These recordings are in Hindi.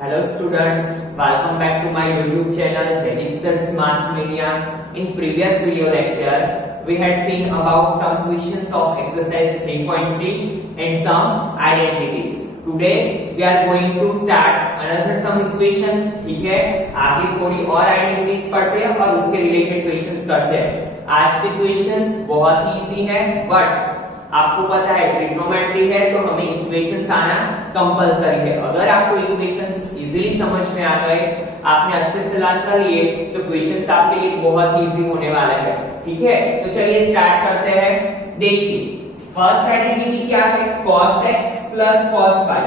Hello students, welcome back to my YouTube channel Jadix's Math Mania. In previous video lecture, we had seen about some questions of exercise 3.3 and some identities. Today we are going to start another some equations. ठीक है, आगे थोड़ी और आइडेंटिटीज पढ़ते हैं और उसके रिलेटेड क्वेश्चंस करते हैं. आज के क्वेश्चंस बहुत ही इजी है, बट आपको पता है ट्रिग्नोमेट्री है तो हमें इक्वेशंस आना कंपलसरी है. अगर आपको इक्वेशंस इजीली समझ में आ गए, आपने अच्छे से लर्न कर लिए, तो क्वेश्चंस आपके लिए बहुत ही इजी होने वाला है. ठीक है, तो चलिए स्टार्ट करते हैं. देखिए फर्स्ट आइडेंटिटी क्या है, cos x plus cos y.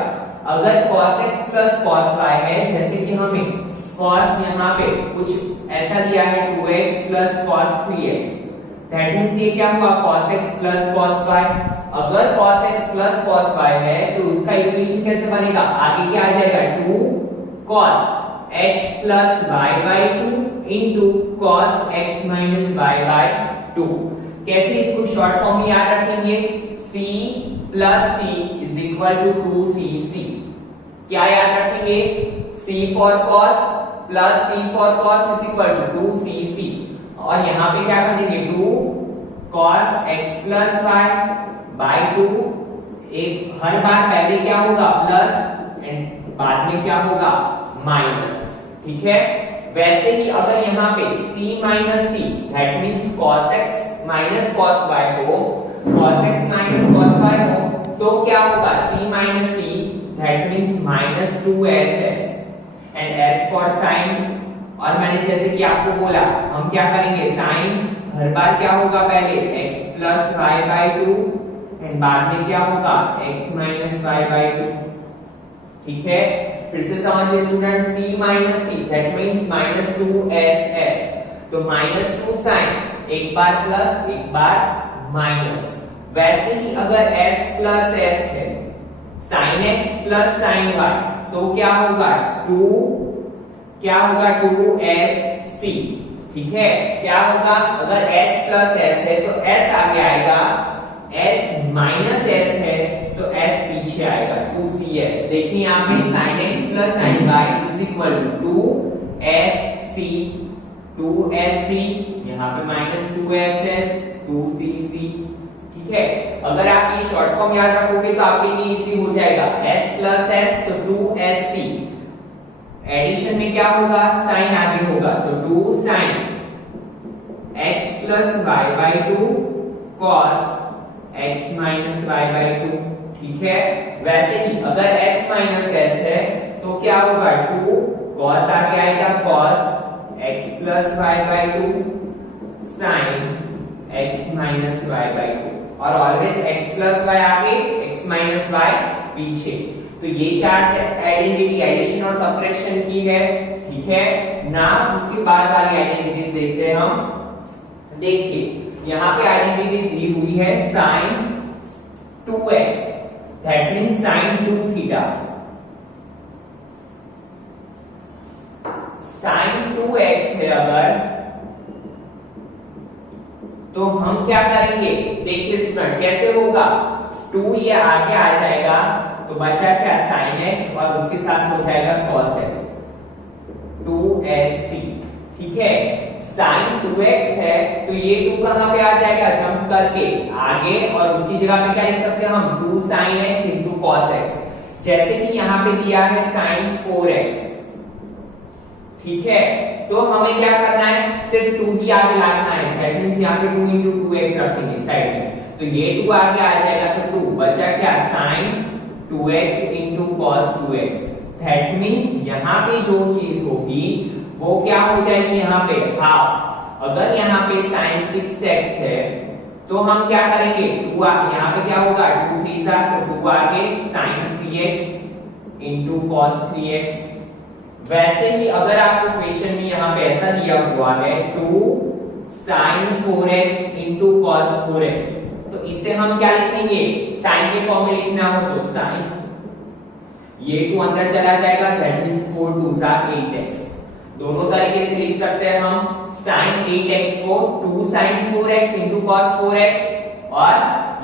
अगर cos x plus cos y है, जैसे कि हमें cos यहाँ पे कुछ ऐसा दिया है 2x plus cos 3x, that means ये क्या हुआ cos x plus cos y. अगर cos x plus cos y है तो उसका इक्वेशन कैसे बनेगा, आगे क्या आ जाएगा 2 cos x plus y by 2 into cos x minus y by 2. कैसे इसको शॉर्ट फॉर्म में याद रखेंगे, c plus c is equal to 2cc. क्या याद रखेंगे, c for cos plus c for cos is equal to 2cc. और यहाँ पे क्या कर देंगे 2 cos x plus y by 2. एक हर बार पहले क्या होगा प्लस एंड बाद में क्या होगा माइनस. ठीक है, वैसे ही अगर यहाँ पे c minus c that means cos x minus cos y हो, cos x minus cos y हो, तो क्या होगा c minus c that means minus 2ss and s for sin. और मैंने जैसे कि आपको बोला हम क्या करेंगे, साइन हर बार क्या होगा पहले x plus y by 2 and बाद में क्या होगा x minus y by 2. ठीक है, फिर से समझिए student, c minus c that means minus 2ss. तो minus 2 sin एक बार प्लस एक बार माइनस. वैसे ही अगर s plus s है, sin x plus sin y, तो क्या होगा 2sc. ठीक है, क्या होगा अगर s plus s है तो s आगे आएगा, s minus s है तो s पीछे आएगा 2cs. देखिए यहाँ पे sin x plus sin y is equal to 2sc, यहाँ पे minus 2ss 2cc. ठीक है, अगर आप ये शॉर्ट फॉर्म याद रखोगे तो आपके लिए इजी हो जाएगा. s plus s तो 2sc, एडिशन में क्या होगा साइन आगे होगा तो 2 sin x plus y by 2 cos x minus y by 2. ठीक है, वैसे ही अगर x minus s है तो क्या होगा 2 cos आगे आएगा cos x plus y by 2 sin x minus y by 2. और ऑलवेज x plus y आगे x minus y पीछे. तो ये चार आइडेंटिटी एडिशन और सब्ट्रैक्शन की है. ठीक है ना, उसके बाद वाली आइडेंटिटीज देखते हैं हम. देखिए यहाँ पे आइडेंटिटी दी हुई है sin 2x that means sin 2 theta. sin 2x है अगर, तो हम क्या करेंगे, देखिए स्टूडेंट कैसे होगा, 2 ये आगे आ जाएगा तो बचा क्या sin x और उसके साथ हो जाएगा cos x 2sc. ठीक है, sin 2x है तो ये 2 कहां पे आ जाएगा, जंप करके आगे, और उसकी जगह पे क्या लिख सकते हैं हम 2 sin x into cos x. जैसे कि यहाँ पे दिया है sin 4x. ठीक है, तो हमें क्या करना है, सिर्फ 2 ही आगे लाना है. दैट मींस यहाँ पे 2 into 2x रखेंगे साइड में, तो ये 2 आगे आ जाएगा तो 2 बचा क्या sin 2x into cos 2x. That means यहाँ पे जो चीज होगी वो क्या हो जाएगी, यहाँ पे हाफ. अगर यहाँ पे sin 6x है तो हम क्या करेंगे 2 यहाँ पे क्या होगा 2 3 तो 2 आगे sin 3x into cos 3x. वैसे ही अगर आपको क्वेश्चन में यहाँ पे ऐसा दिया हुआ है 2 sin 4x into cos 4x, तो इसे हम क्या लिखेंगे, साइन के फॉर्म में लिखना हो तो साइन, ये 2 अंदर चला जाएगा दैट मींस 4 2 8x. दोनों तरीके से लिख सकते हैं हम sin 8x को 2 sin 4x into cos 4x, और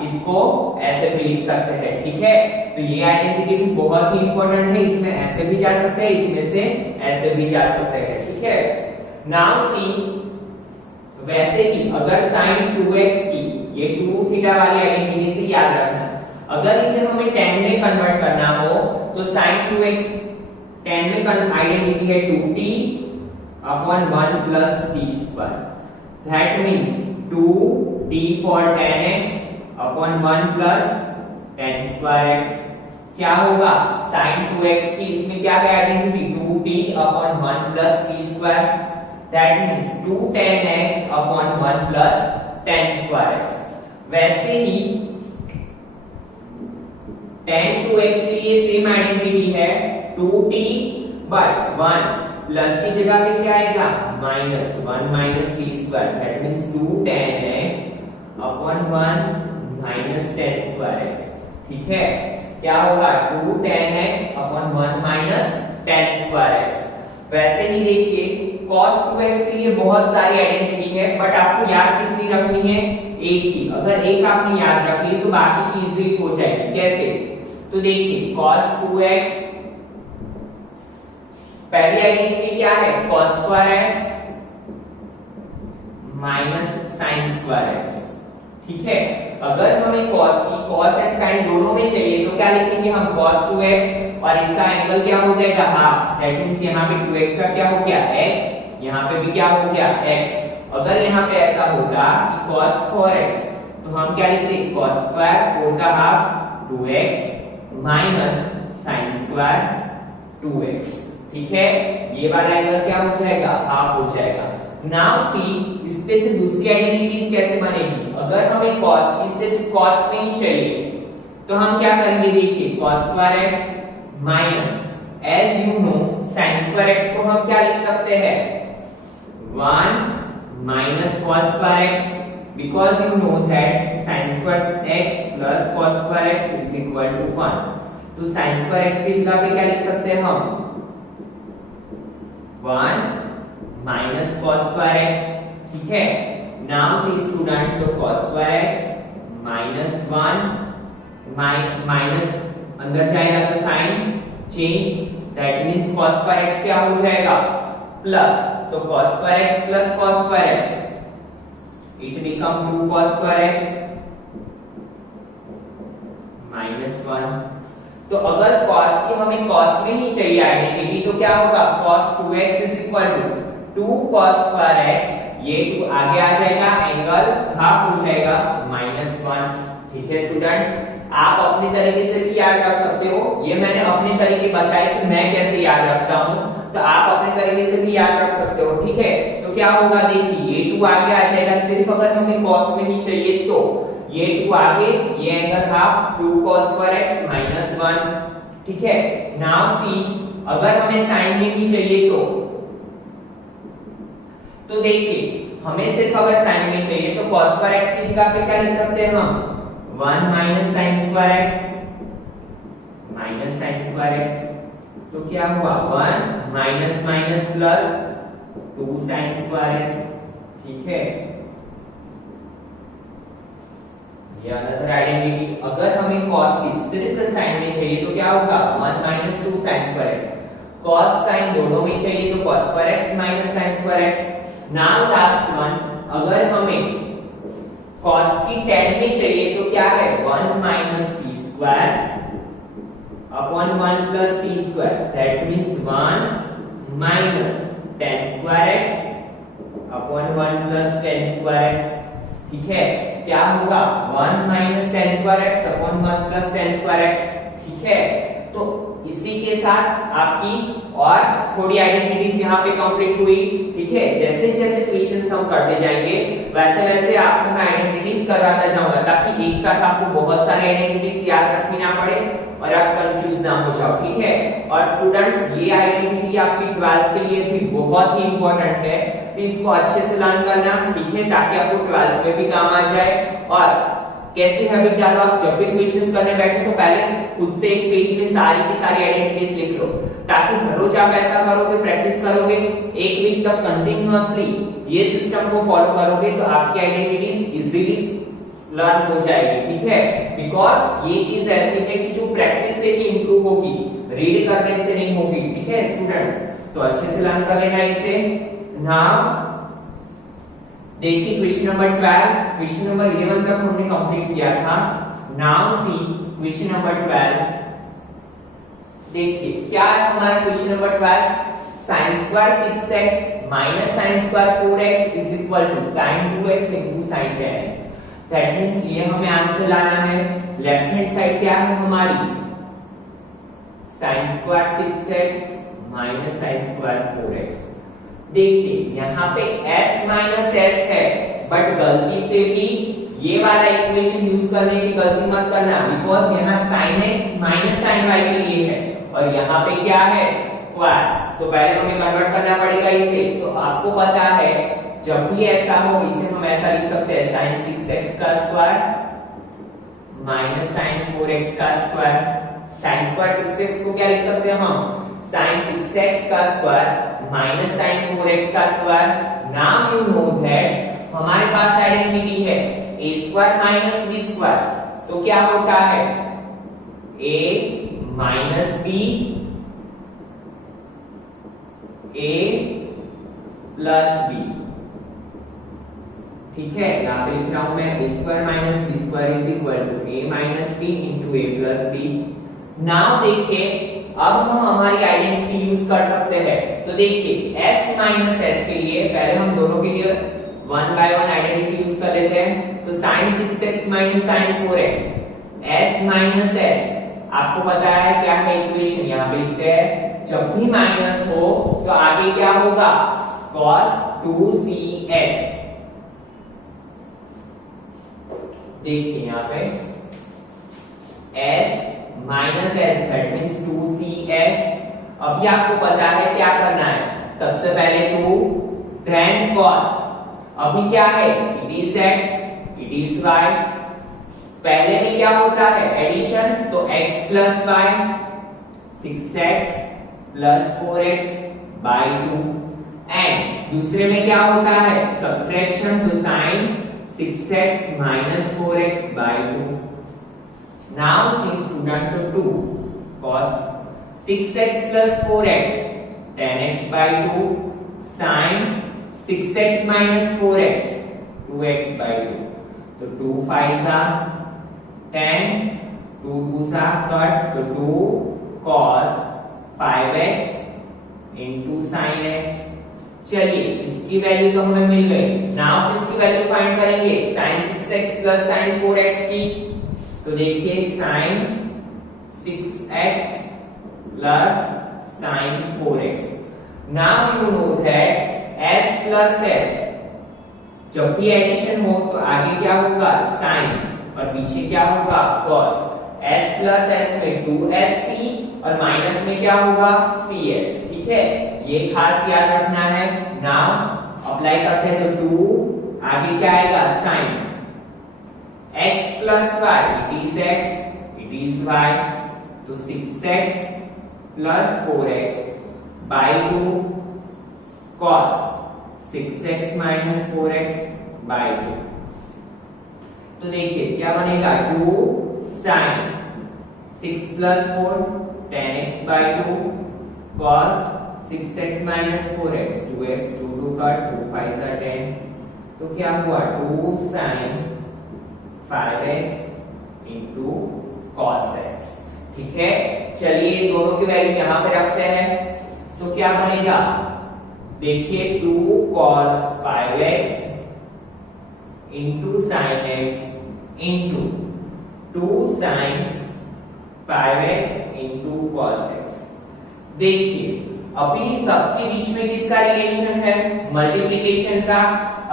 इसको ऐसे भी लिख सकते हैं. ठीक है, तो ये आइडेंटिटी भी बहुत ही इंपॉर्टेंट है, इसमें ऐसे भी जा सकते हैं, इसमें से ऐसे भी जा सकते हैं, ठीक है। नाउ सी, वैसे ही अगर sin 2x की, ये 2 थीटा वाली आइडेंटिटी से याद रखना, अगर इसे हमें tan में कन्वर्ट करना हो तो sin 2x tan में आइडेंटिटी है 2t upon 1 plus t square, that means 2t for tan x upon 1 plus tan square x, क्या होगा sin 2x की इसमें क्या है identity 2t upon 1 plus t square, that means 2 tan x upon 1 plus tan square x। वैसे ही tan 2x के लिए सेम आइडेंटिटी है 2t बट 1 प्लस की जगह पे क्या आएगा minus 1 minus t square, that means 2 tan x upon 1 minus tan square x, ठीक है। क्या होगा 2 tan x upon 1 minus tan square x। वैसे ही देखिए cos 2x के लिए बहुत सारी आइडेंटिटी है, बट आपको याद कितनी रखनी है, एक ही। अगर एक आपने याद रख ली तो बाकी की इजीली हो जाएगी। कैसे, तो देखिए cos 2x, पहली आइडेंटिटी क्या है cos square x minus sin square x, ठीक है। अगर हमें cos की cos एंड sin दोनों में चाहिए तो क्या लिखेंगे हम cos 2x और इसका एंगल क्या हो जाएगा हाफ, दैट मींस यहाँ पे 2x का क्या हो गया x, यहाँ पे भी क्या हो गया x। अगर यहाँ पे ऐसा होता कि cos 4x तो हम क्या लिखते cos स्क्वायर 4 का half 2x minus sin square 2x, ठीक है। ये वाला एंगल क्या हो जाएगा हाफ हो जाएगा। नाउ सी, इससे से दूसरी आइडेंटिटीज कैसे बनेगी, अगर हमें cos की सिर्फ cos में ही चाहिए तो हम क्या करेंगे, देखिए cos square x minus as you know sin square x को हम क्या लिख सकते हैं 1 minus cos square x, because you know that sin square x plus cos square x is equal to 1, तो sin square x की जगह पे क्या लिख सकते हैं हम 1 minus cos square x, ठीक है। नाउ सी स्टूडेंट, तो cos square x minus 1 minus अंदर जाएगा तो sin change, that means cos square x क्या हो जाएगा प्लस, तो cos square x plus cos square x, it become 2 cos square x minus 1। तो अगर cos की हमें cos में ही चाहिए आइडेंटिटी तो क्या होगा cos 2x is equal to 2 cos square x, ये 2 आगे आ जाएगा, एंगल हाफ हो जाएगा -1, ठीक है स्टूडेंट। आप अपने तरीके से भी याद रख सकते हो, ये मैंने अपने तरीके बताए कि मैं कैसे याद रखता हूँ, तो आप अपने तरीके से भी याद रख सकते हो, ठीक है। तो क्या होगा देखिए ये 2 आगे आ जाएगा, सिर्फ अगर हमें cos में ही चाहिए तो ये 2 आगे, ये angle half 2 cos square x -1, ठीक है। नाउ सी, अगर हमें sin में ही चाहिए तो देखिए हमें सिर्फ अगर sin में चाहिए तो cos square x की जगह पे क्या लिख सकते हैं हम 1 minus sin square x minus sin square x, तो क्या हुआ 1 minus minus plus 2 sin square x, ठीक है। ये अनदर आइडेंटिटी, अगर हमें cos की सिर्फ sin में चाहिए तो क्या होगा 1 minus 2 sin square x, cos sin दोनों में चाहिए तो cos square x minus sin square x। Now last one, अगर हमें cos की tan में चाहिए तो क्या है 1 minus t square upon 1 plus t square, that means 1 minus tan square x upon 1 plus tan square x, ठीक है। क्या होगा 1 minus tan square x upon 1 plus tan square x, ठीक है। तो इसी के साथ आपकी और थोड़ी आइडेंटिटीज यहाँ पे कंप्लीट हुई, ठीक है। जैसे जैसे क्वेश्चंस हम करते जाएंगे वैसे वैसे आपको मैं आइडेंटिटीज कराता जाऊंगा, ताकि एक साथ आपको बहुत सारे आइडेंटिटीज याद रखनी ना पड़े और आप कंफ्यूज ना हो जाओ, ठीक है। और स्टूडेंट्स, ये आइडेंटिटी आपकी 12th के लिए भी बहुत ही इंपॉर्टेंट है, तो इसको अच्छे से लर्न करना, ठीक है, ताकि आपको 12th में भी काम आ जाए। और कैसे हैबिट डालो, आप जब भी क्वेश्चंस करने बैठे तो पहले खुद से एक पेज में सारी की सारी आइडेंटिटीज लिख लो, ताकि हर रोज आप ऐसा करोगे, प्रैक्टिस करोगे, एक वीक तक कंटिन्यूअसली ये सिस्टम को फॉलो करोगे तो आपकी आइडेंटिटीज इजीली लर्न हो जाएगी, ठीक है, बिकॉज ये चीज ऐसी है कि जो प्रैक्टिस से ही इंप्रूव होगी, रीड करने से नहीं होगी, ठीक है स्टूडेंट्स। तो अच्छे से लर्न कर लेना इसे। नाउ देखिए क्वेश्चन नंबर 12, क्वेश्चन नंबर 11 तक हमने कंप्लीट किया था। Now see question number 12। देखिए क्या है हमारा question number 12, sin square 6x minus sin square 4x is equal to sin 2x into sin 10x। That means ये हमें आंसर लाना है। लेफ्ट हैंड साइड क्या है हमारी, sin square 6x minus sin square 4x। देखिए यहाँ पे s माइनस s है, बट गलती से भी ये वाला इक्वेशन यूज करने की गलती मत करना, बिकॉज यहाँ sin x minus sin y के लिए है और यहाँ पे क्या है स्क्वायर, तो पहले हमें कन्वर्ट करना पड़ेगा इसे। तो आपको पता है जब भी ऐसा हो इसे हम ऐसा लिख सकते हैं sin 6x का स्क्वायर माइनस sin 4x का स्क्वायर। sin स्क्वायर 6x को क्या लिख सकते हैं हम, sin 6x का स्क्वायर माइनस sin 4x का square. Now you know that हमारे पास आइडेंटिटी है a square minus b square, तो क्या होता है a minus b a plus b, ठीक है। यहाँ पे लिख रहा हूं मैं a square minus b square is equal to a minus b into a plus b। Now देखिए अब हम हमारी आइडेंटिटी यूज कर सकते हैं। तो देखिए s माइनस s के लिए पहले हम दोनों के लिए 1 बाय 1 आइडेंटिटी यूज कर लेते हैं। तो sin 6x minus sin 4x s minus s, आपको पता है क्या है इक्वेशन, यहाँ पे लिखते हैं जब भी माइनस हो तो आगे क्या होगा cos 2cx। देखिए यहाँ पे s minus s that means 2cx। अभी आपको पता है क्या करना है, सबसे पहले 2 then cos, अभी क्या है it is x it is y, पहले में क्या होता है एडिशन, तो x plus y 6x plus 4x by 2, and दूसरे में क्या होता है सब्ट्रैक्शन, तो sin 6x minus 4x by 2। Now see student, तो 2 cos 6x plus 4x 10x by 2 sin 6x minus 4x 2x by 2, तो 2 5 10 2 2 कट, तो 2 cos 5x into sin x। चलिए इसकी वैल्यू तो हमें मिल गई। नाउ इसकी वैल्यू फाइंड करेंगे sin 6x plus sin 4x की। तो देखिए sin 6x plus sin 4x। Now you know that s plus s जब भी एडिशन हो तो आगे क्या होगा sin और पीछे क्या होगा cos। s plus s में 2sc और माइनस में क्या होगा cs, ठीक है, ये खास याद रखना है। नाउ अप्लाई करते हैं तो 2 आगे क्या आएगा sin x plus y it is x it is y, तो 6x plus 4x by 2 cos 6x minus 4x by 2। तो देखिए क्या बनेगा 2 sin 6 plus 4 10x by 2 cos 6x minus 4x 2x 2 2 का 2 5 10, तो क्या हुआ 2 sin 5x into cos x, ठीक है। चलिए दोनों की वैल्यू यहाँ पे रखते हैं, तो क्या बनेगा देखिए 2 cos 5x into sin x into 2 sin 5x into cos x। देखिए अभी सबके बीच में किसका रिलेशन है, मल्टीप्लिकेशन का।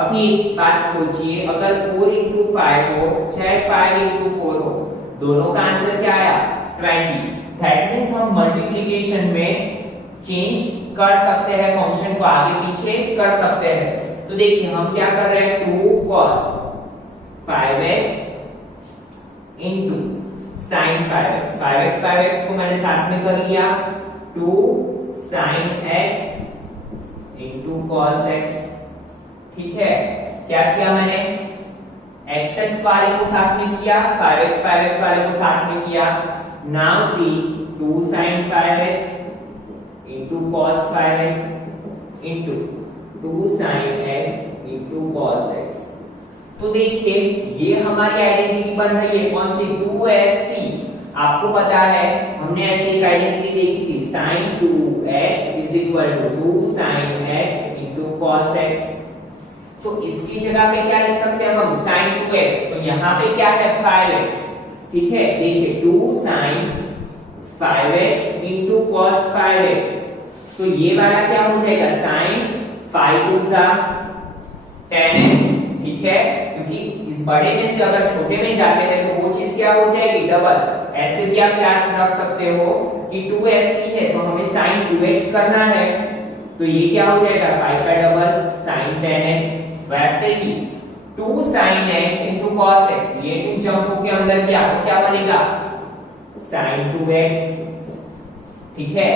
अभी एक बात सोचिए, अगर 4 into 5 हो चाहे 5 into 4 हो, दोनों का आंसर क्या आया 20। दैट मींस हम मल्टीप्लिकेशन में चेंज कर सकते हैं, फंक्शन को आगे पीछे कर सकते हैं। तो देखिए हम क्या कर रहे हैं 2 cos 5x into sin 5x, 5x को मैंने साथ में कर लिया, 2 sin x into cos x, ठीक है। क्या किया मैंने x वाले को साथ में किया, 5x वाले को साथ में किया। Now see 2 sin 5x into cos 5x into 2 sin x into cos x। तो देखिए ये हमारी आइडेंटिटी बन रही है कौन सी, 2sc। आपको पता है हमने ऐसे एक आइडेंटिटी देखी थी, sin 2x is equal to 2 sin x into cos x। तो इसकी जगह पे क्या लिख सकते हैं हम, sin 2x, तो यहाँ पे क्या है 5x, ठीक है। देखिए 2 sin 5x into cos 5x, तो ये वाला क्या हो जाएगा sin 5 2 10x, ठीक है। क्योंकि इस बड़े में से अगर छोटे में जाते हैं तो वो चीज क्या हो जाएगी, डबल। ऐसे भी आप याद रख सकते हो कि 2sc है तो हमें sin 2x करना है, तो ये क्या हो जाएगा 5 का डबल sin 10x। वैसे ही 2 sin x into cos x, ये 2 जंप होके अंदर गया तो क्या बनेगा sin 2x, ठीक है।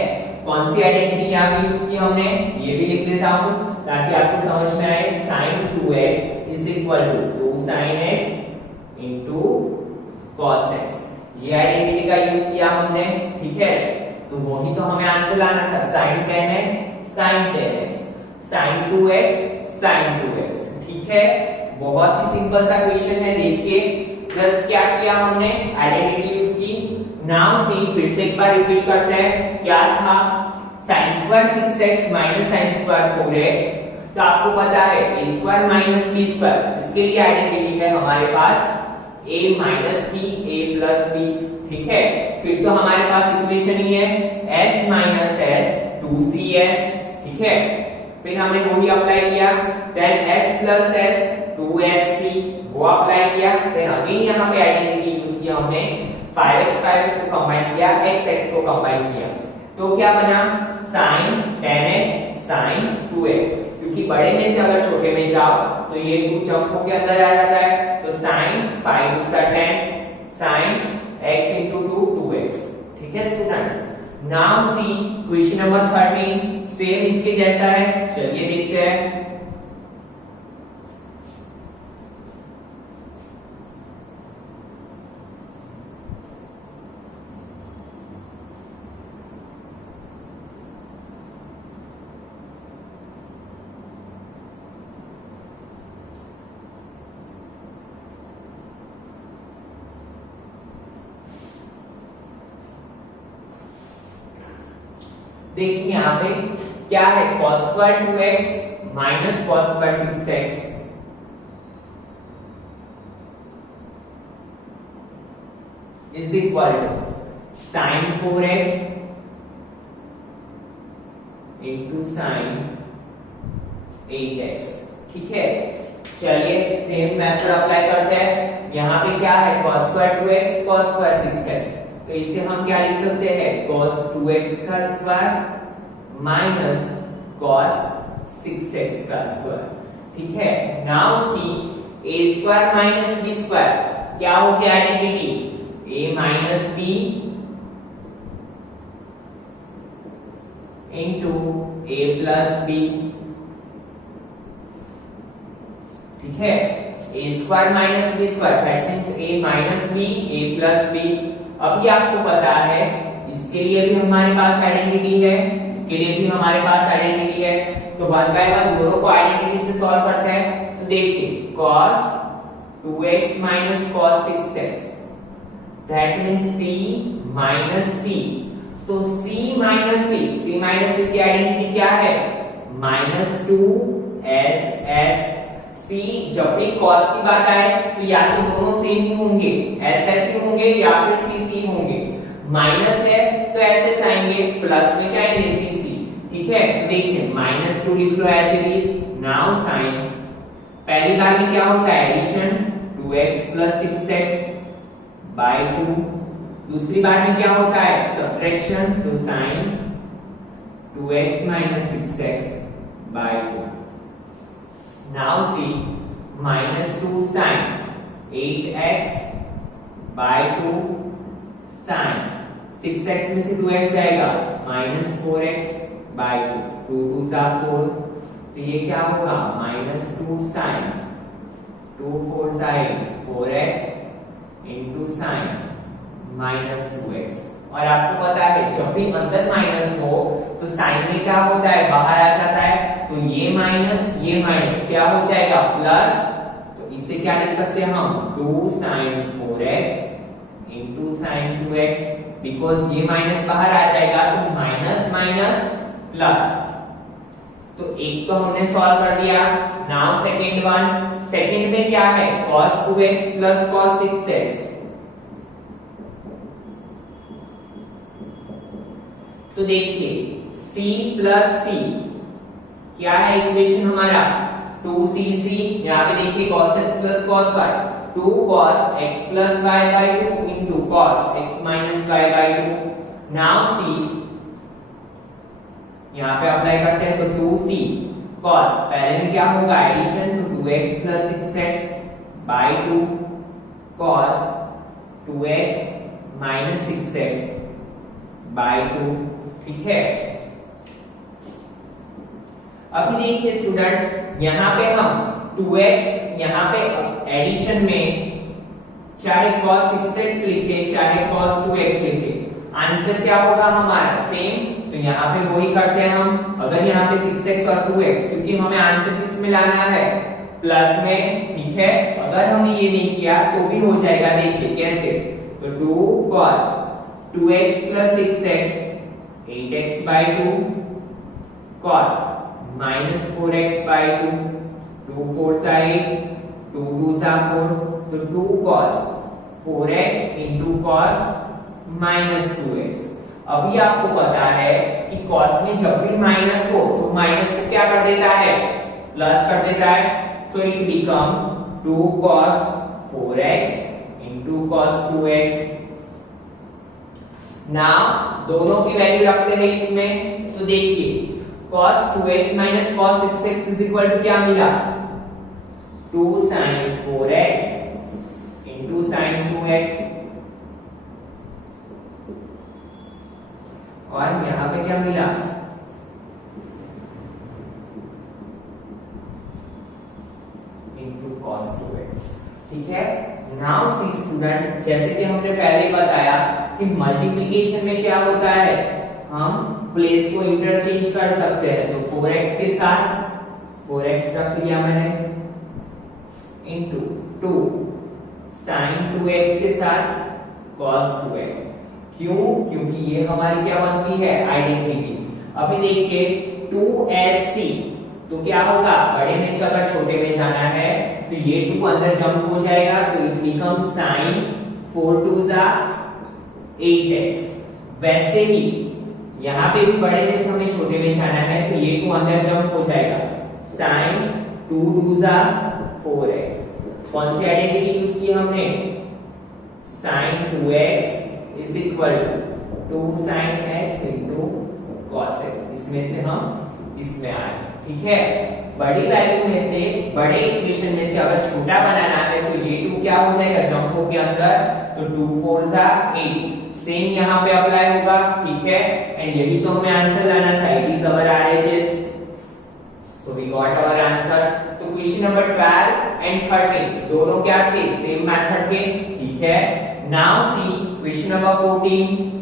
कौन सी आइडेंटिटी यहाँ पे यूज की हमने, ये भी लिख देता हूं ताकि आपको समझ में आए। sin 2x is equal to 2 sin x into cos x, ये आइडेंटिटी का यूज किया हमने, ठीक है। तो वही तो हमें आंसर लाना था, sin 10x sin 2x sin 2x, ठीक है। बहुत ही सिंपल सा क्वेश्चन है। देखिए जस्ट क्या किया हमने, आइडेंटिटी यूज की। नाउ सी, फिर से एक बार रिपीट करते हैं, क्या था sin square 6x minus sin square 4x। तो आपको पता है a square minus b square, इसके लिए आइडेंटिटी है हमारे पास a minus b a plus b, ठीक है। फिर तो हमारे पास इक्वेशन ही है s माइनस s 2cs, ठीक है। फिर हमने वो ही अप्लाई किया, then s plus s 2sc, वो अप्लाई किया। देन अगेन यहाँ पे आइडेंटिटी यूज किया हमने, 5x को कंबाइन किया, x को कंबाइन किया, तो क्या बना sin 10x sin 2x। क्योंकि बड़े में से अगर छोटे में जाओ तो ये 2 जंप होके अंदर आ जाता है, तो sin 5 2 10 sin x into 2 2x, ठीक है students. Now see question number 13, same इसके जैसा है, चलिए देखते हैं। देखिए यहाँ पे क्या है, cos square 2x minus cos square 6x is equal to sin 4x into sin 8x, ठीक है। चलिए सेम मेथड अप्लाई करते हैं। यहाँ पे क्या है, cos square 2x cos square 6x, तो इसे हम क्या लिख सकते हैं, cos 2x का स्क्वायर माइनस cos 6x का स्क्वायर, ठीक है। Now C a square minus b square क्या हो गया identity, a minus b into a plus b, ठीक है। a square minus b square that means a minus b a plus b। अभी आपको पता है इसके लिए भी हमारे पास आइडेंटिटी है, इसके लिए भी हमारे पास आइडेंटिटी है, तो वन बाय वन दोनों को आइडेंटिटी से सॉल्व करते हैं। तो देखिए cos 2x minus cos 6x that means c minus c, तो c minus c की आइडेंटिटी क्या है, -2s। c जब भी cos की बात आए तो या तो दोनों सेम ही होंगे, s ही होंगे या फिर c होंगे। माइनस है तो ऐसे आएंगे, प्लस में क्या आएंगे c, ठीक है। तो देखिए -2 लिख लो as it is. Now sine, पहली बार में क्या होता है addition 2x plus 6x by 2, दूसरी बार में क्या होता है सब्ट्रैक्शन, तो sign 2x minus 6x by 2। Now see -2 sin 8x by 2 sin 6x में से 2x जाएगा -4x by 2, 2 2 4, तो ये क्या होगा -2 sin 2 4 sine 4x into sine minus 2x। और आपको पता है जब भी अंदर माइनस हो तो साइन में क्या होता है, बाहर आ जाता है, तो ये माइनस क्या हो जाएगा प्लस, तो इसे क्या लिख सकते हैं हम 2 sin 4x into sign 2x, because ये माइनस बाहर आ जाएगा तो माइनस माइनस प्लस। तो एक तो हमने सॉल्व कर दिया। नाउ सेकंड वन, सेकंड में क्या है cos 2x plus cos 6x। तो देखिए c प्लस c क्या है इक्वेशन हमारा 2cc, यहाँ पे देखिए cos x plus cos y, 2 cos x plus y by 2 into cos x minus y by 2। Now c यहाँ पे अप्लाई करते हैं तो 2c cos, पहले में क्या होगा एडिशन, तो 2x plus 6x by 2 cos 2x minus 6x by 2, ठीक है। अभी देखिए स्टूडेंट्स, यहाँ पे हम 2x यहाँ पे एडिशन में चाहे cos 6x लिखे चाहे cos 2x लिखे, आंसर क्या होगा हमारा सेम। तो यहाँ पे वही करते हैं हम, अगर यहाँ पे 6x और 2x, क्योंकि हमें आंसर किस में लाना है प्लस में, ठीक है। अगर हमने ये नहीं किया तो भी हो जाएगा, देखिए कैसे, तो 2 cos 2x plus 6x 8x by 2 cos minus 4x by 2, 2 4 8, 2 2 4, तो 2 cos 4x into cos minus 2x। अभी आपको पता है कि cos में जब भी माइनस हो तो माइनस को क्या कर देता है प्लस कर देता है, so it become 2 cos 4x into cos 2x। Now दोनों की वैल्यू रखते हैं इसमें, तो देखिए cos 2x minus cos 6x is equal to क्या मिला 2 sin 4x into sin 2x, और यहां पे क्या मिला into cos 2x, ठीक है। नाउ सी स्टूडेंट, जैसे कि हमने पहले बताया कि मल्टीप्लिकेशन में क्या होता है, हम प्लेस को इंटरचेंज कर सकते हैं, तो 4x के साथ 4x रख लिया मैंने इंटू 2 sin 2x के साथ cos 2x। क्यों, क्योंकि ये हमारी क्या बनती है आइडेंटिटी। अभी देखिए 2sc, तो क्या होगा बड़े में से अगर छोटे में जाना है तो ये 2 अंदर जंप हो जाएगा, तो इट बिकम sin 4 2 8x। वैसे ही यहाँ पे भी बड़े में से हमें छोटे में जाना है, तो ये 2 अंदर जंप हो जाएगा, sin 2 2 4x। कौन सी आइडेंटिटी यूज की हमने, sin 2x is equal to 2 sin x into cos x। इसमें से हम इसमें आए, ठीक है। बड़ी वैल्यू में से, बड़े इक्वेशन में से अगर छोटा बनाना है तो ये 2 क्या हो जाएगा जंप के अंदर, तो 2 4 8, सेम यहाँ पे अप्लाई होगा, ठीक है। एंड यही तो हमें आंसर लाना था, it is our RHS, so we got our answer। तो क्वेश्चन नंबर 12 एंड 13 दोनों क्या थे, सेम मेथड थे, ठीक है। Now see question number 14।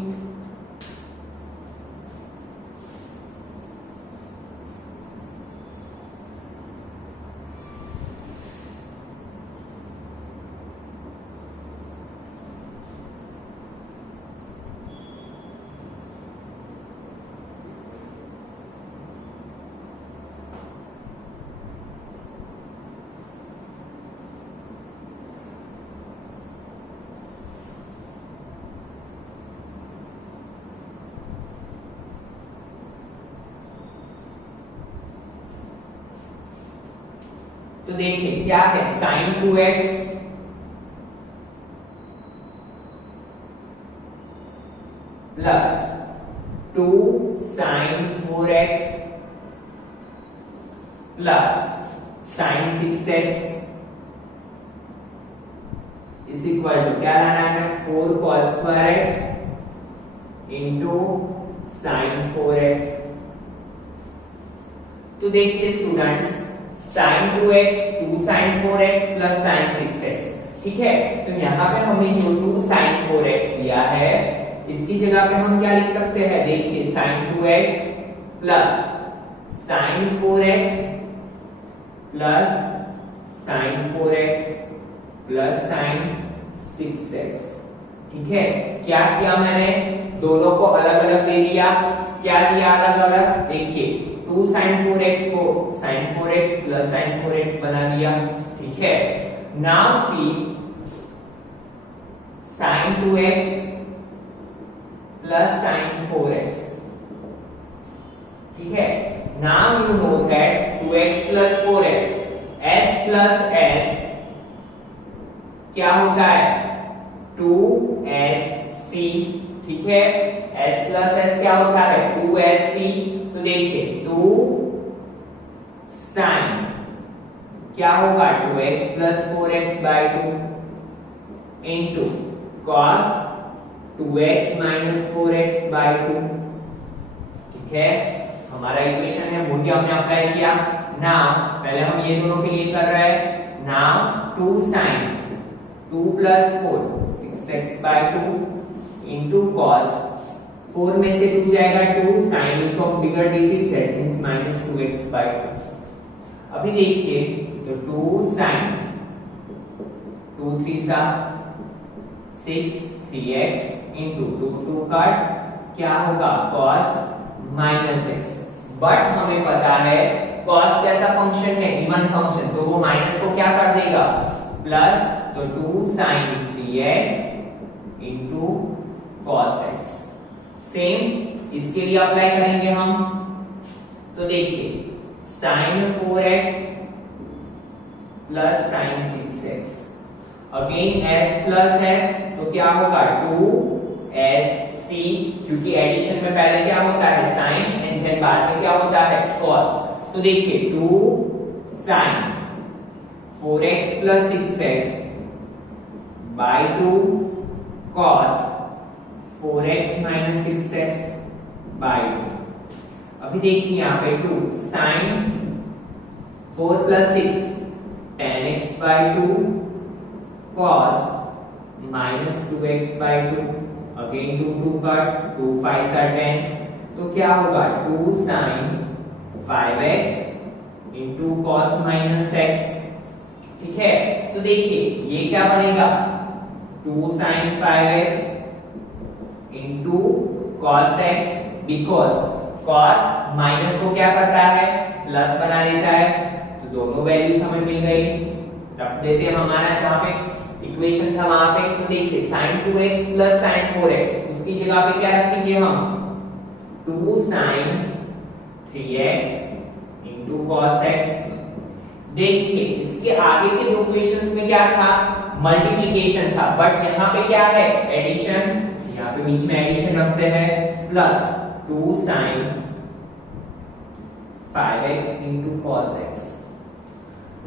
तो देखिए क्या है sin 2x plus 2 sin 4x plus sin 6x is equal to क्या लाना है 4 cos square x into sin 4x। तो देखिए students sin 2x 2 sin 4x plus sin 6x। ठीक है, तो यहाँ पे हमने जो 2 sin 4x लिया है इसकी जगह पे हम क्या लिख सकते हैं, देखिए sin 2x plus sin 4x plus sin 4x plus sin 6x। ठीक है, क्या किया मैंने, दोनों को अलग अलग दे दिया। क्या दिया अलग अलग, देखिए 2 sin 4x को sin 4x plus sin 4x बना दिया। ठीक है, नाउ सी sin 2x plus sin 4x। ठीक है, now you know that 2x plus 4x s plus s क्या होता है, 2sc। ठीक है, s प्लस s क्या होता है, 2sc। तो देखिए 2 sin क्या होगा, 2x plus 4x by 2 into cos 2x minus 4x by 2। ठीक है, हमारा इक्वेशन है, मूल हमने अप्लाई किया। नाउ पहले हम ये दोनों के लिए कर रहे हैं। Now 2 sin 2 plus 4 6x by 2 into cos 4 में से 2 जाएगा 2 sin is of bigger digit that means minus 2x by 2। अभी देखिए तो 2 sin 2 3 सा 6 3x इंटू 2 2 काट क्या होगा cos माइनस x। बट हमें पता है cos कैसा फंक्शन है, इवन फंक्शन, तो वो माइनस को क्या कर देगा, प्लस। तो 2 sin 3x into cos x। Same इसके लिए अप्लाई करेंगे हम। तो देखिए sin 4x plus sin 6x, again s plus s, तो क्या होगा 2sc, क्योंकि एडिशन में पहले क्या होता है sin एंड देन बाद में क्या होता है cos। तो देखिए 2 sin 4x plus 6x by 2 cos 4x minus 6x by 2। अभी देखिए यहाँ पे 2 sin 4 plus 6 10x by 2 cos minus 2x by 2, again 2 2 cut 2 5 are 10, तो क्या होगा 2 sin 5x into cos minus x। ठीक है, तो देखिए ये क्या बनेगा 2 sin 5x into cos x, because cos minus को क्या करता है, प्लस बना देता है। तो दोनों वैल्यूज हमें मिल गई, रख देते हैं हमारा जहां पे इक्वेशन था वहां पे। तो देखिए sin 2x plus sin 4x, उसकी जगह पे क्या रखेंगे हम, 2 sin 3x into cos x। देखिए इसके आगे के दो क्वेश्चंस में क्या था, मल्टीप्लिकेशन था, बट यहाँ पे क्या है, एडिशन। यहाँ पे बीच में एडिशन रखते हैं, plus 2 sin 5x into cos x।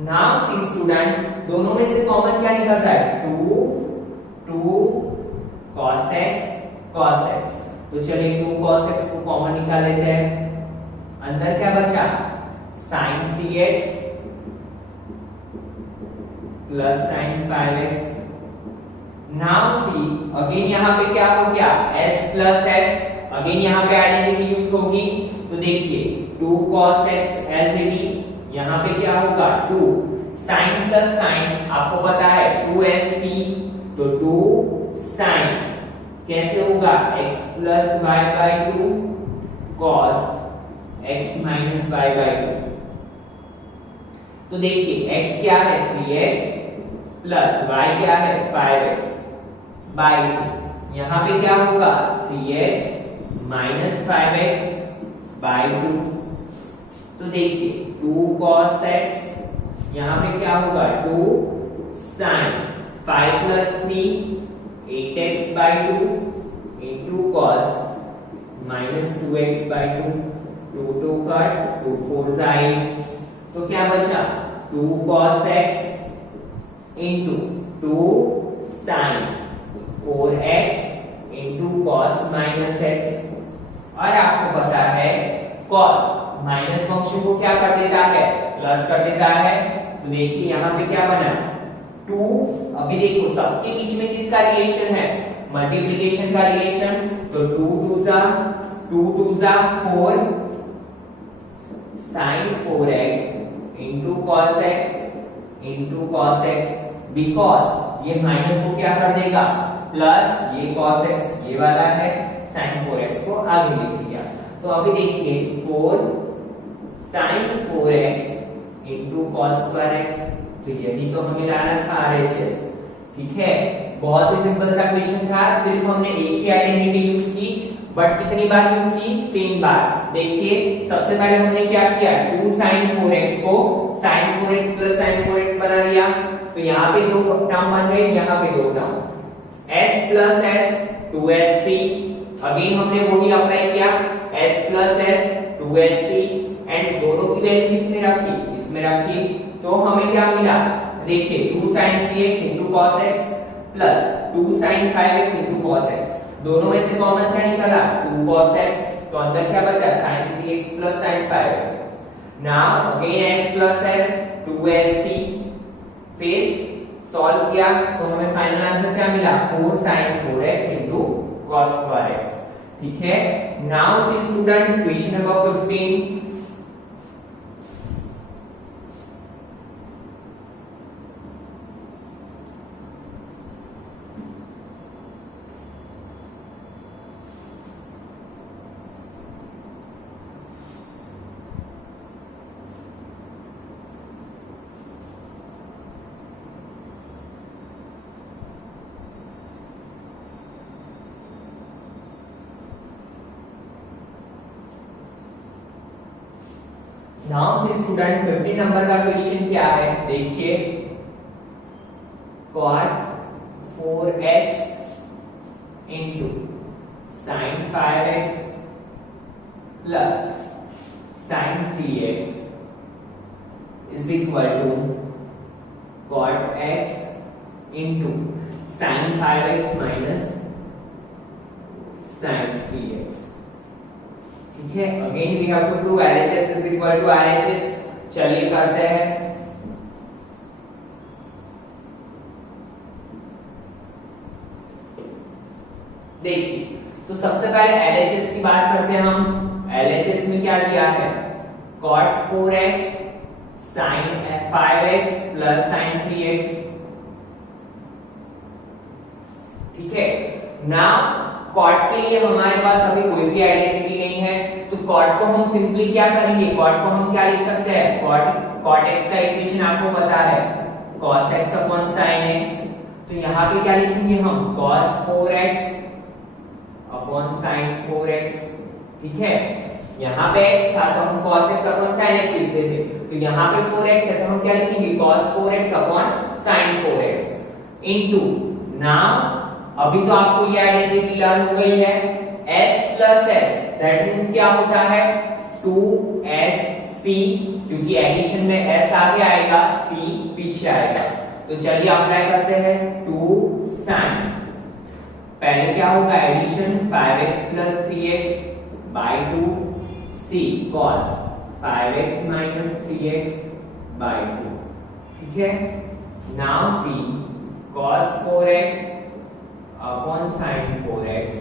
Now see student, दोनों में से कॉमन क्या निकलता है, 2 cos x। तो चलिए 2 cos x को कॉमन निकाल लेते हैं। अंदर क्या बचा, sin 3x plus sin 5x। Now see again यहाँ पे क्या हो गया, s प्लस s, अगेन यहाँ पे आइडेंटिटी यूज होगी। तो देखिए 2 cos x as it is, यहाँ पे क्या होगा 2 sin प्लस sin, आपको पता है 2sc, तो 2 sin कैसे होगा, x plus y by 2 cos x minus y by 2। तो देखिए x क्या है 3x प्लस y क्या है 5x बाई 2, यहाँ पे क्या होगा 3x माइनस 5x बाई 2। तो देखिए 2 cos x, यहाँ पे क्या होगा 2 sin 5 plus 3 8x by 2 into cos minus 2x by 2, 2 2 cut 2 4 8, तो क्या बचा 2 cos x into 2 sin 4x into cos minus x। और आपको पता है cos माइनस फंक्शन को क्या कर देता है, प्लस कर देता है। तो देखिए यहाँ पे क्या बना, 2, अभी देखो सबके बीच में किसका रिलेशन है, मल्टीप्लिकेशन का रिलेशन। तो 2 2 जा 4 sin 4x into cos x, because ये माइनस को क्या कर देगा, प्लस ये cos x ये वाला है, sin 4x को आगे लिख दिया। तो अभी देखिए 4 sin 4x into cos square x, तो यही तो हमें लाना था RHS। ठीक है, बहुत ही सिंपल सा क्वेश्चन था, सिर्फ हमने एक ही आइडेंटिटी यूज की, बट कितनी बार यूज की, 3 बार। देखिए सबसे पहले हमने क्या किया, 2 sin 4x को sin 4x plus sin 4x बना दिया। तो यहाँ पे 2 टर्म बन गए, यहाँ पे 2 term, s plus s 2sc। Again हमने वही अप्लाई किया, s plus s 2sc, and दोनों की वैल्यू किसमें रखी, इसमें रखी। तो हमें क्या मिला, देखिए 2 sin 3x into cos x plus 2 sin 5x into cos x, दोनों में से कॉमन क्या निकला, 2 cos x, तो अंदर क्या बचा, sin 3x plus sin 5x। Now again s plus s 2sc, फिर सॉल्व किया तो हमें फाइनल आंसर क्या मिला, 4 sin 4x into cos square x। ठीक है, नाउ सी स्टूडेंट क्वेश्चन नंबर 15। नाउ से स्टूडेंट 50 नंबर का क्वेश्चन क्या है, देखिए cot 4x into sin 5x plus sin 3x is equal to cot x into sin 5x minus sin 3x। ठीक है, again we have to prove RHS is equal to RHS। चलिए करते हैं। देखिए तो सबसे पहले LHS की बात करते हैं हम। LHS में क्या दिया है, cot 4x sin 5x plus sin 3x। ठीक है, नाउ कॉट के लिए हमारे पास अभी कोई भी आइडेंटिटी नहीं है, तो कॉट को हम सिंपली क्या करेंगे, कॉट को हम क्या लिख सकते हैं, कॉट x का इक्वेशन आपको पता है, cos x upon sin x। तो यहाँ पे क्या लिखेंगे हम, cos 4x upon sin 4x। ठीक है, यहाँ पे x था तो हम cos x upon sin x लिखते थे, तो यहाँ पे 4x है तो हम क्या लिखेंगे, cos 4x upon sin 4x into, now अभी तो आपको ये आइडेंटिटी लर्न हो गई है, s plus s, that means क्या होता है, 2sc, क्योंकि एडिशन में s आगे आएगा, c पीछे आएगा। तो चलिए अप्लाई करते हैं, 2 sin, पहले क्या होगा addition, 5x plus 3x by 2, c cos 5x minus 3x by 2। ठीक है, now c cos 4x upon sin 4x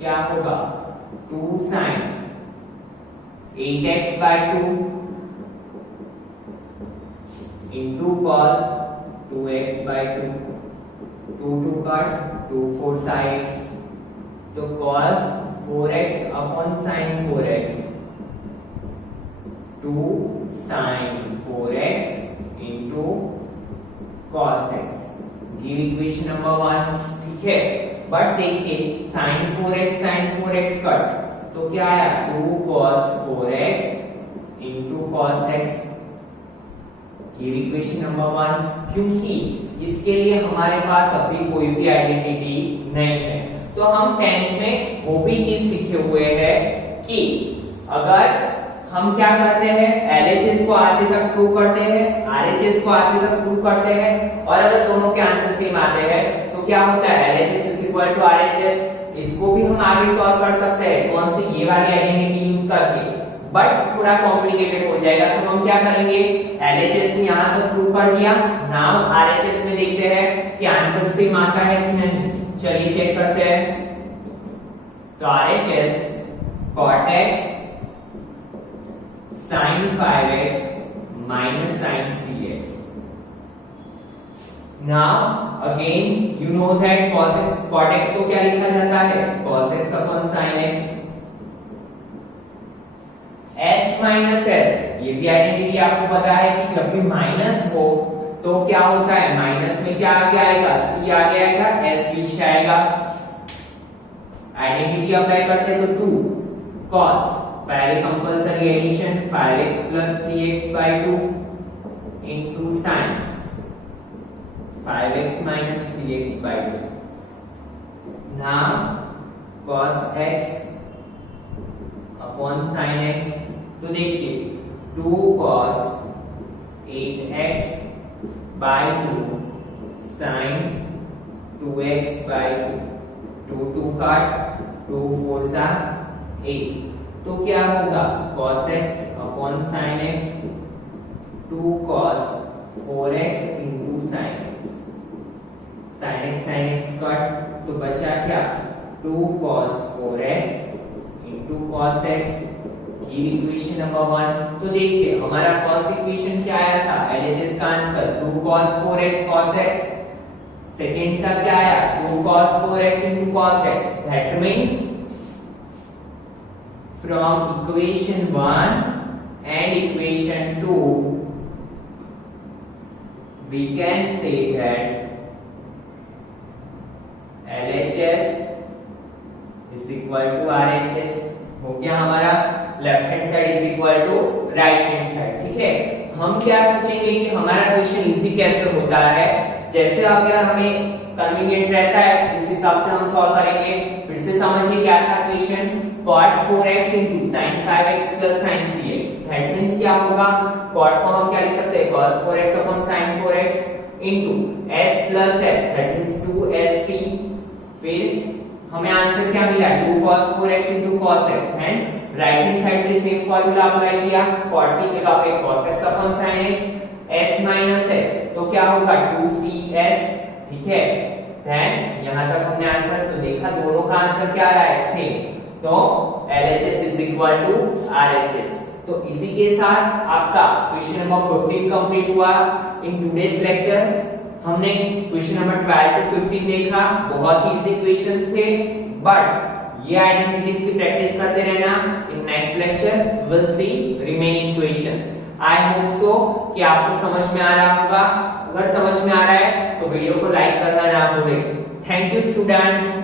क्या होगा, 2 sin 8x by 2 into cos 2x by 2, 2 cut, 2 4 side, तो cos 4x upon sin 4x, 2 sin 4x into cos x, give equation number 1। ठीक है, बट देखिए sin 4x कट, तो क्या आया, 2 cos 4x into cos x, ये इक्वेशन नंबर 1। क्योंकि इसके लिए हमारे पास अभी कोई भी आइडेंटिटी नहीं है, तो हम 10th में वो भी चीज सीखे हुए हैं कि अगर हम क्या करते हैं, LHS को आधे तक प्रूव करते हैं, RHS को आधे तक प्रूव करते हैं, और अगर दोनों के आंसर सेम आते हैं तो क्या होता है, LHS is equal to RHS। इसको भी हम आगे सॉल्व कर सकते हैं, कौन सी, ये वाली आइडेंटिटी यूज करके, बट थोड़ा कॉम्प्लिकेटेड हो जाएगा, तो हम क्या करेंगे, एलएचएस ने यहां तक प्रूव कर दिया। नाउ आरएचएस में देखते हैं कि आंसर सेम आता है कि नहीं। चलिए चेक करते हैं। तो RHS cot x sin 5x minus sin 3x. Now again you know that cot x को क्या लिखा जाता है, cos x upon sin x। s minus s, ये भी आइडेंटिटी आपको पता है कि जब भी माइनस हो तो क्या होता है, माइनस में क्या आगे आएगा, c आगे आएगा, s पीछे आएगा। आइडेंटिटी अप्लाई करते हैं तो 2 cos, पहले compulsory addition 5x plus 3x by 2 into sin 5x minus 3x by 2। now cos x upon sin x, तो देखिए 2 cos 8x by 2 sin 2x by 2, 2 काट, 2 4 सा 8, तो क्या होगा, cos x upon sin x 2 cos 4x into sin x, sin x cut, तो बचा क्या, 2 cos 4x into cos x। ये इक्वेशन नंबर 1। तो देखिए हमारा फर्स्ट इक्वेशन क्या आया था, एलएचएस का answer 2 cos 4x cos x। Second का क्या आया, 2 cos 4x into cos x। That means from equation 1 and equation 2 we can say that LHS is equal to RHS। हो गया हमारा left hand side is equal to right hand side. ठीक है, हम क्या सोचेंगे कि हमारा क्वेश्चन इजी कैसे होता है, जैसे अगर हमें कन्वीनियंट रहता है उस हिसाब से हम सॉल्व करेंगे। फिर से समझिए क्या था question, cot 4x into sin 5x plus sin 3x। That means क्या होगा, cot को हम क्या लिख सकते हैं, cos 4x upon sin 4x into s plus s, that means 2sc। फिर हमें आंसर क्या मिला, 2 cos 4x into cos x। And right hand side पे सेम फार्मूला अप्लाई किया, cot की जगह पे cos x upon sin x, s minus s, तो क्या होगा 2cs। ठीक है, देन यहां तक हमने आंसर तो देखा, दोनों का आंसर क्या रहा है, सेम। तो LHS is equal to RHS। तो इसी के साथ आपका क्वेश्चन नंबर 15 कंप्लीट हुआ। इन टुडेस लेक्चर हमने क्वेश्चन नंबर 12 to 15 देखा, बहुत ही इजी क्वेश्चंस थे, बट ये आइडेंटिटीज की प्रैक्टिस करते रहना। In next lecture will see remaining questions. I hope so कि आपको समझ में आ रहा होगा। अगर समझ में आ रहा है तो वीडियो को लाइक करना ना भूलें। Thank you students.